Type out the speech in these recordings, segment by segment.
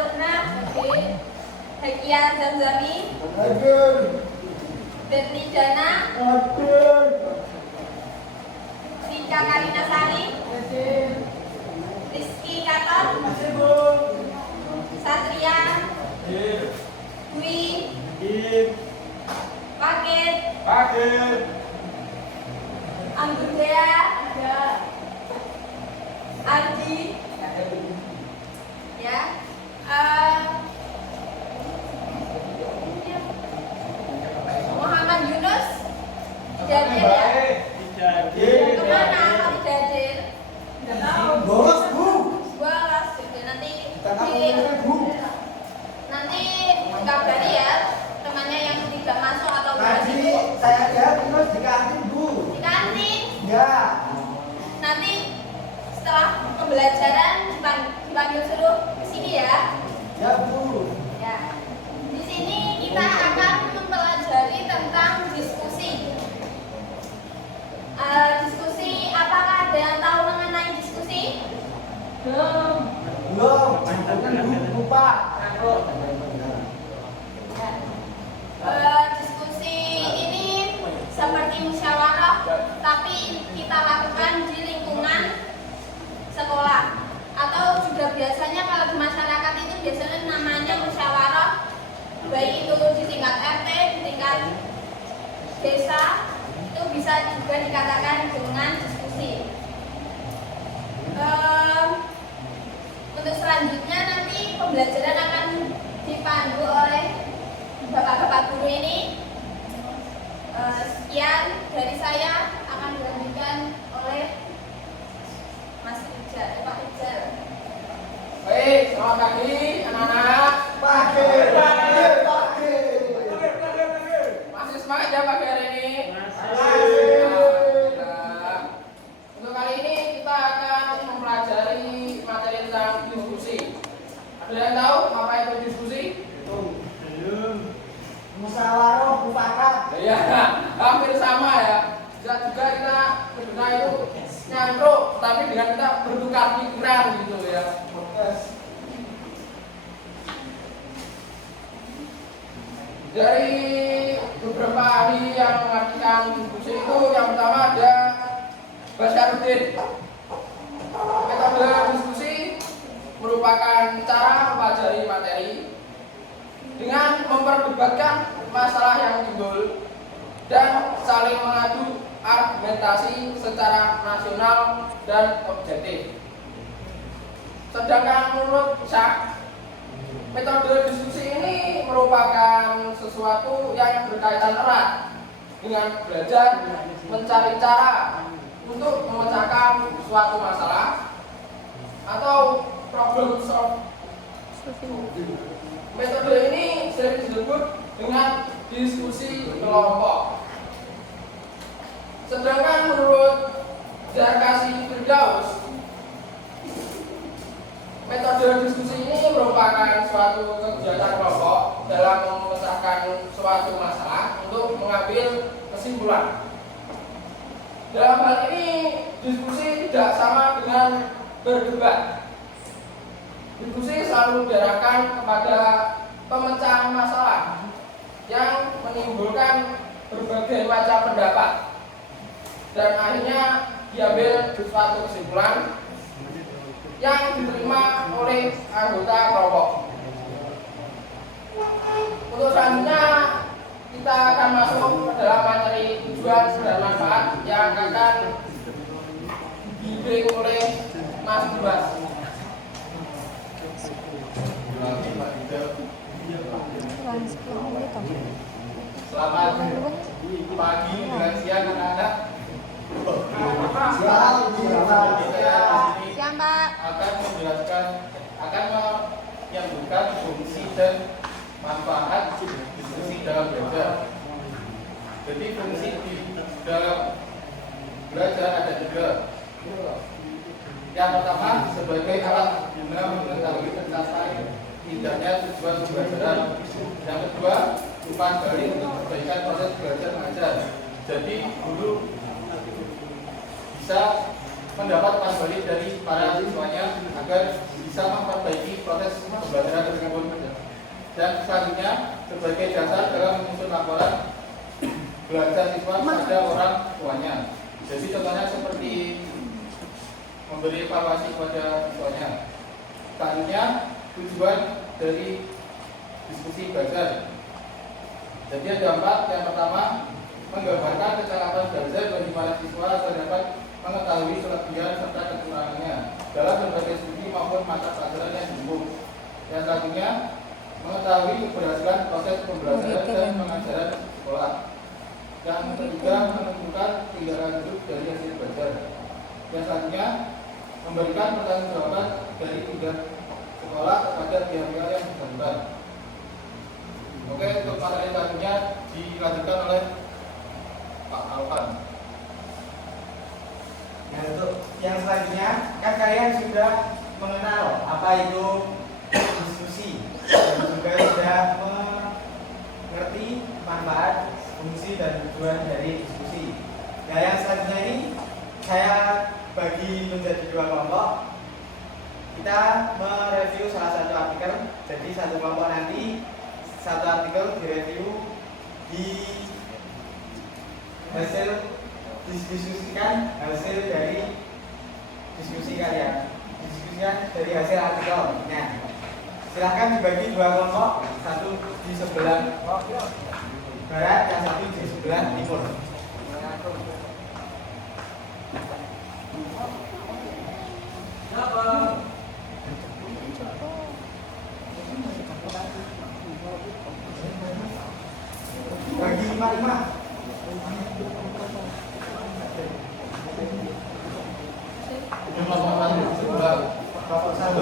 Lukna, Hakia Zamzami, Betni Dana, Tika Karina Sari, Rizky Katon, Satria, Dwi, Paket, Anggudea, Ardi, ya, Muhammad Yunus, Jadir ya. Kemana kamu Jadir? Nggak tahu. Bolos, Bu. Bolos. Nanti kabari ya temannya yang tidak masuk atau Tadi saya lihat terus di kantin, Bu. di kantin. Ya. Nanti setelah pembelajaran dipanggil suruh ke sini ya. Ya, Bu. Ya. Di sini kita akan mempelajari tentang diskusi. Diskusi, apakah ada yang tahu mengenai diskusi? Belum. Lupa. Diskusi ini seperti musyawarah, tapi kita lakukan di lingkungan sekolah. Atau juga biasanya kalau di masyarakat itu biasanya namanya musyawarah, baik itu di tingkat RT, di tingkat desa, itu bisa juga dikatakan dengan diskusi. Untuk selanjutnya nanti pembelajaran akan dipandu oleh bapak-bapak guru ini. Sekian dari saya, akan dilanjutkan oleh Mas Rijal, Pak Rijal. Baik, selamat pagi anak-anak. Pagi. Masih semangat ya pagi hari ini? Untuk kali ini kita akan mempelajari materi tentang diskusi. Ada yang tahu apa itu diskusi? Musyawarah mufakat. Ya, hampir sama ya. Bisa juga kita mendengar itu nyantruk, tapi dengan kita bertukar pikiran gitu ya. Dari beberapa ahli yang mengartikan diskusi itu, yang pertama ada Basyarudin. Metode diskusi merupakan cara mempelajari materi dengan memperdebatkan masalah yang timbul dan saling mengadu argumentasi secara nasional dan objektif. Sedangkan menurut Syak, metode diskusi ini merupakan sesuatu yang berkaitan erat dengan belajar mencari cara untuk memecahkan suatu masalah atau problem solve. Metode ini sering disebut dengan diskusi kelompok. Sedangkan menurut Zarkasi Firdaus, metode diskusi ini merupakan suatu kegiatan kelompok dalam memecahkan suatu masalah untuk mengambil kesimpulan. Dalam hal ini, diskusi tidak sama dengan berdebat. Diskusi selalu diarahkan kepada pemecahan masalah yang menimbulkan berbagai macam pendapat dan akhirnya diambil suatu kesimpulan yang diterima oleh anggota kelompok. Untuk selanjutnya kita akan masuk ke dalam materi tujuan dan manfaat yang akan dibimbing oleh Mas Dimas. Selamat pagi dengan siang anak-anak. Siang, Pak. Akan menjelaskan, akan menyambungkan fungsi dan manfaat diskusi dalam belajar. Jadi fungsi di dalam belajar ada tiga. Yang pertama sebagai alat guna mengetahui mencapai tidaknya tujuan pembelajaran. Yang kedua umpan balik untuk perbaikan proses belajar mengajar. Jadi guru bisa mendapat umpan balik dari para siswanya agar bisa memperbaiki proses pembelajaran tersebut. Dan selanjutnya sebagai dasar dalam menyusun laporan belajar siswa pada orang tuanya. Jadi contohnya seperti memberi evaluasi kepada siswanya. Selanjutnya tujuan dari diskusi belajar. Jadi ada 4. Yang pertama, menggambarkan kecakapan belajar bagi para siswa agar dapat mengetahui kelebihan serta kekurangannya dalam berbagai studi maupun mata pelajaran yang ditempuh. Yang selanjutnya, mengetahui keberhasilan proses pembelajaran dan pengajaran sekolah. Yang ketiga, menentukan tindak lanjut dari hasil belajar. Yang selanjutnya, memberikan pertanggungjawaban dari tingkat sekolah kepada pihak-pihak yang bersangkutan. Oke, untuk materi selanjutnya dilanjutkan oleh Pak Alvan. Nah, untuk yang selanjutnya kan kalian sudah mengenal apa itu diskusi dan juga sudah mengerti manfaat, fungsi dan tujuan dari diskusi. Nah, yang selanjutnya ini saya bagi menjadi 2 kelompok. Kita mereview salah satu artikel. Jadi satu kelompok nanti satu artikel direview, di hasil didiskusikan hasil dari diskusi kalian, didiskusikan dari hasil artikel. Nah, silahkan dibagi 2 kelompok, satu di sebelah barat dan satu di sebelah timur. Bagi 5-5. Kelompok sebelah barat, kelompok 1.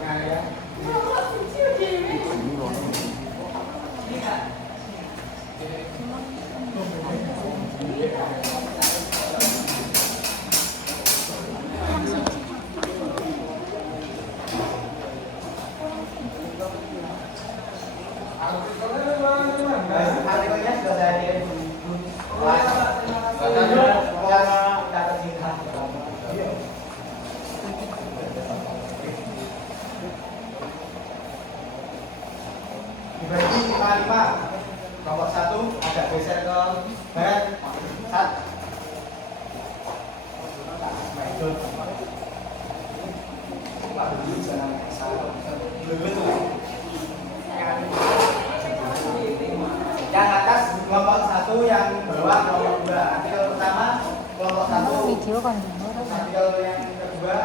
Nah, ya. Artikelnya sudah saya kirim. Dibagi 5-5. Kelompok 1 agak geser ke barat. Yang atas kelompok 1, yang bawah kelompok 2. Artikel pertama kelompok 1. Artikel yang kedua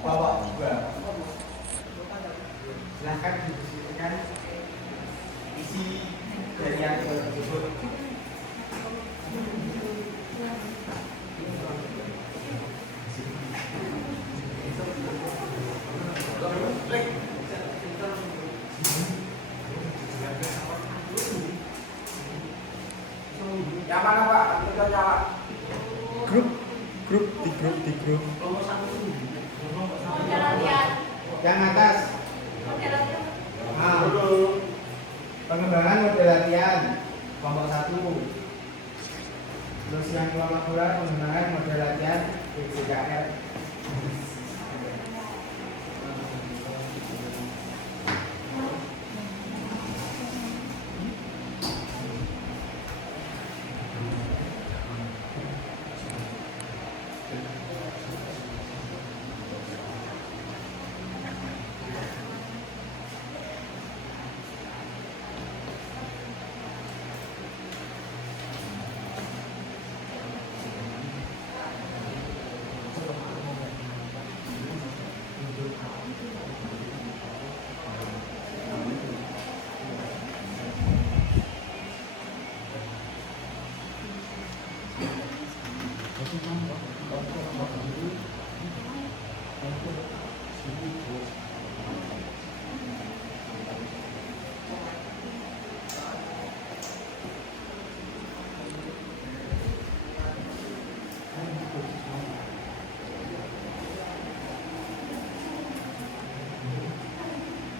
kelompok 2. Silahkan didiskusikan isi dari artikel tersebut. Yang mana Pak? Artikelnya Pak? Di grup. Yang atas. Pengembangan model latihan kelompok 1. Terus yang kelompok 2 pengembangan model latihan PJKR.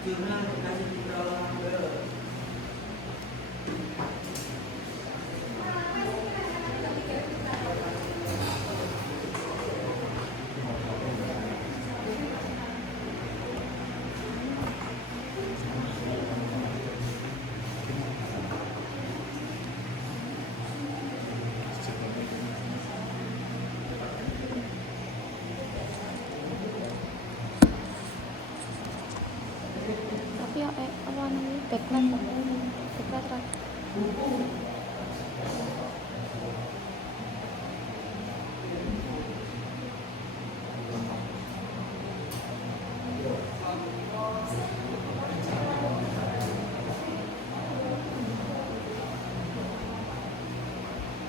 Jurnal kasih tapi ya apa namanya backlight backlight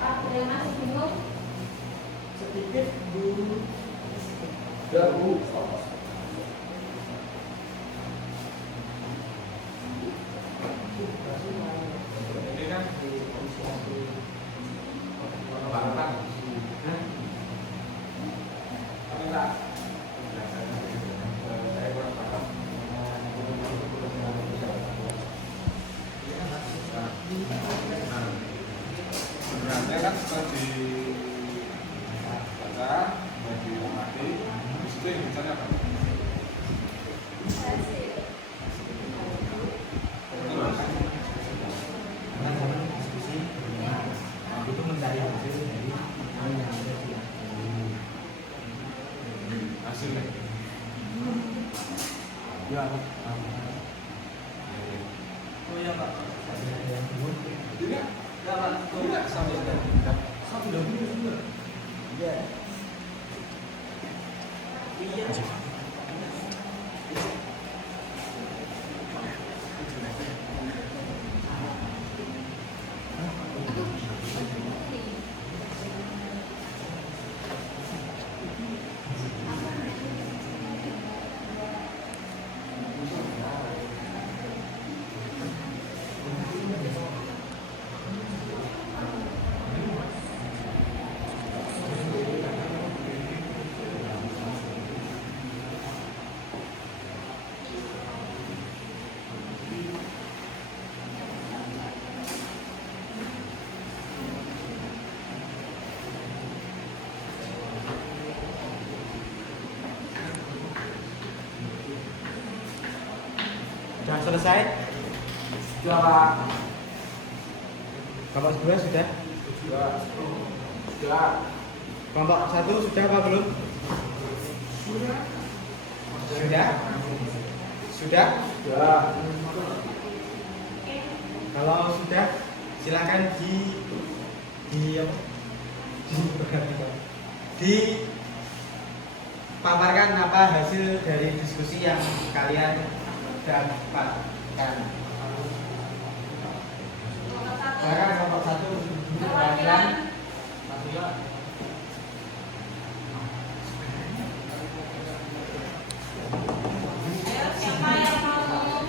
Ada yang masih bingung? sedikit dulu. Ini kan pengembangan. Tapi tak. Saya kurang paham. Sebenarnya kan setelah dibaca, diamati, di situ yang bicaranya apa? Karena zaman diskusi itu mencari hasil dari hal yang ada di Hasilnya. ya oh ya Pak hasilnya yang dulu Tidak. ya Pak Tidak sampai dengan satu lagi ya iya sudah selesai Sudah Pak. kelompok 2 sudah Sudah. kelompok 1 sudah apa belum sudah sudah Sudah. kalau sudah silakan apa? Dipaparkan apa hasil dari diskusi yang kalian dapatkan. Silakan kelompok 1 Perwakilan Ayo, siapa yang mau?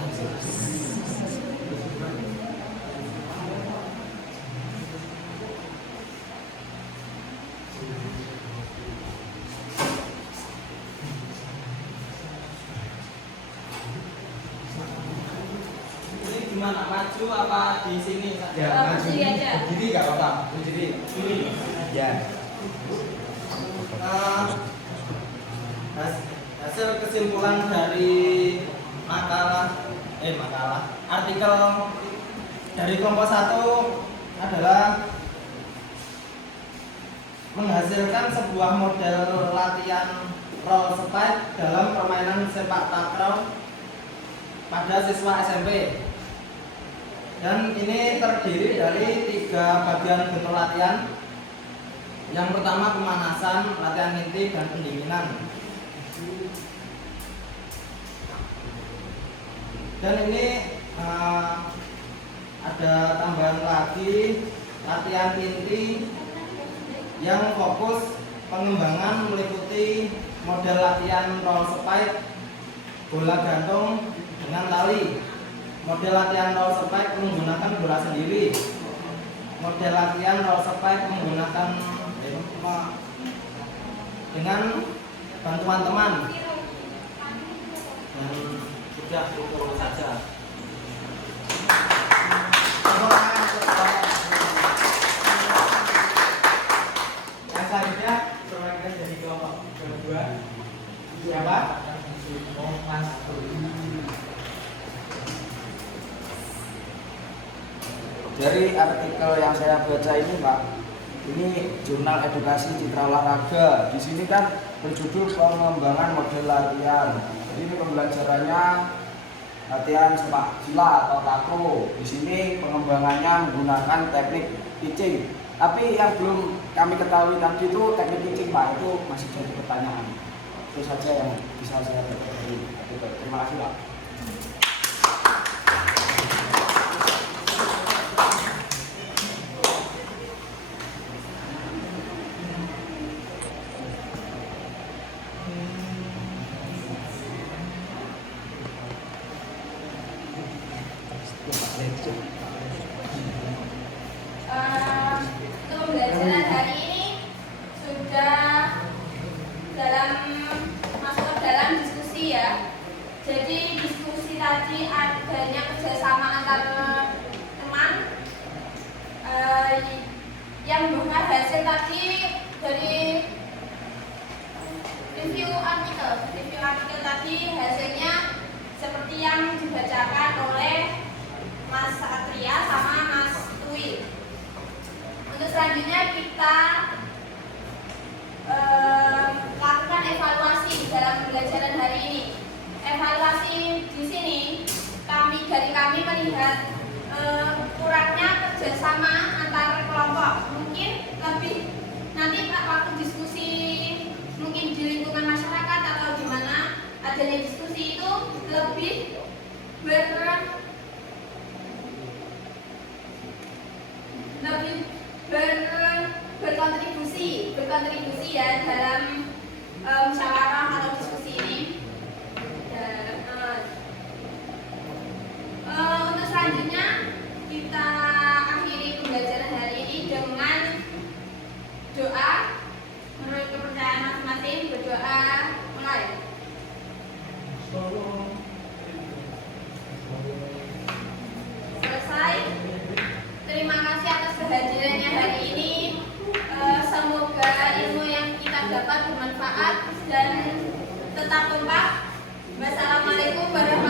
Ini gimana? Maju apa di sini? ya maju Berdiri aja. berdiri nggak apa-apa berdiri Ini. ya Hasil kesimpulan dari makalah artikel dari kelompok 1 adalah menghasilkan sebuah model latihan role spike dalam permainan sepak takraw pada siswa SMP. Dan ini terdiri dari 3 bagian bentuk latihan. Yang pertama pemanasan, latihan inti, dan pendinginan. Dan ini ada tambahan lagi latihan inti yang fokus pengembangan meliputi model latihan roll spike, bola gantung dengan tali. Model latihan roll spike menggunakan bola sendiri. Model latihan roll spike menggunakan dengan bantuan teman. Dan Sudah itu saja. Yang selanjutnya perwakilan dari kelompok kedua siapa? Mas. Dari artikel yang saya baca ini, Pak, ini jurnal edukasi citra olahraga. Di sini kan berjudul pengembangan model latihan. Jadi ini pembelajarannya latihan sepak bola atau taekwondo. Di sini pengembangannya menggunakan teknik pitching. Tapi yang belum kami ketahui tadi itu teknik pitching, Pak, itu masih jadi pertanyaan. Itu saja yang bisa saya ketahui. Terima kasih, Pak. Untuk pembelajaran hari ini sudah masuk ke dalam diskusi ya. Jadi diskusi tadi adanya kerjasama antar teman yang bukan hasil tadi dari review artikel tadi hasilnya seperti yang dibacakan oleh Mas Satria sama Mas Tui. Untuk selanjutnya kita lakukan evaluasi dalam pembelajaran hari ini. Evaluasi di sini dari kami melihat kurangnya kerjasama antar kelompok. Mungkin lebih nanti waktu diskusi mungkin di lingkungan masyarakat atau di mana adanya diskusi itu lebih berkontribusi ya dalam musyawarah atau diskusi ini. Untuk selanjutnya kita akhiri pembelajaran hari ini dengan doa menurut kepercayaan masing-masing. Berdoa, mulai. Selesai. Terima kasih atas kehadirannya hari ini. Semoga ilmu yang kita dapat bermanfaat dan tetap kompak. Wassalamualaikum warahmatullahi wabarakatuh.